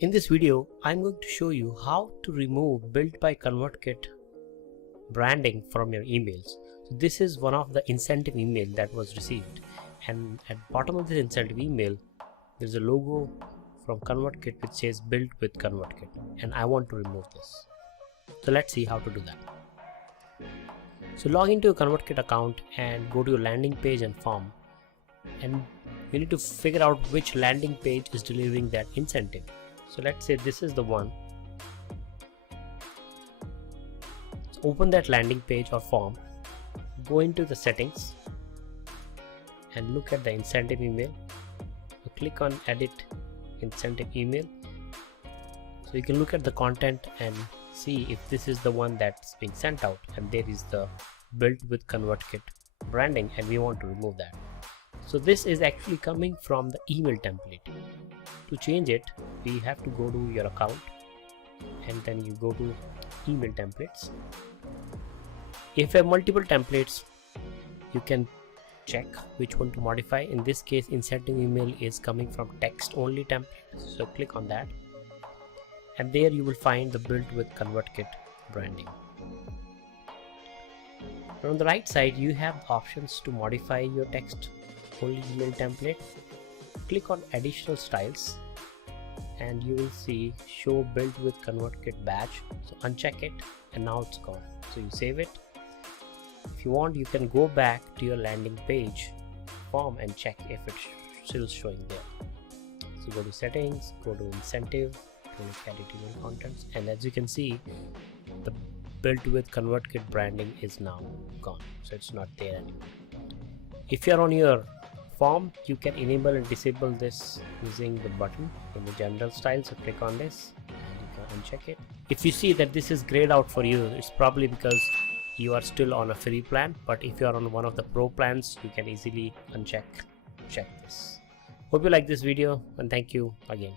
In this video, I'm going to show you how to remove built by Convertkit branding from your emails. So this is one of the incentive email that was received, and at the bottom of this incentive email there's a logo from Convertkit which says built with Convertkit, and I want to remove this. So let's see how to do that. So log into your Convertkit account and go to your landing page and form, and you need to figure out which landing page is delivering that incentive. So let's say this is the one. So open that landing page or form, go into the settings and look at the incentive email. So click on edit incentive email. So you can look at the content and see if this is the one that's being sent out, and there is the built with Convertkit branding, and we want to remove that. So this is actually coming from the email template. To change it, we have to go to your account and then you go to email templates. If you have multiple templates, you can check which one to modify. In this case, incentive email is coming from text only template, so click on that, and there you will find the built with Convertkit branding. And on the right side, you have options to modify your text only email template. Click on additional styles and you will see show built with Convertkit badge. So uncheck it, and now it's gone. So you save it. If you want, you can go back to your landing page form and check if it's still showing there. So go to settings, go to incentive, to edit email contents, and as you can see, the built with Convertkit branding is now gone, so it's not there anymore. If you're on your form, you can enable and disable this using the button in the general style. So click on this and you can uncheck it. If you see that this is grayed out for you, it's probably because you are still on a free plan, but if you are on one of the pro plans, you can easily check this. Hope you like this video, and thank you again.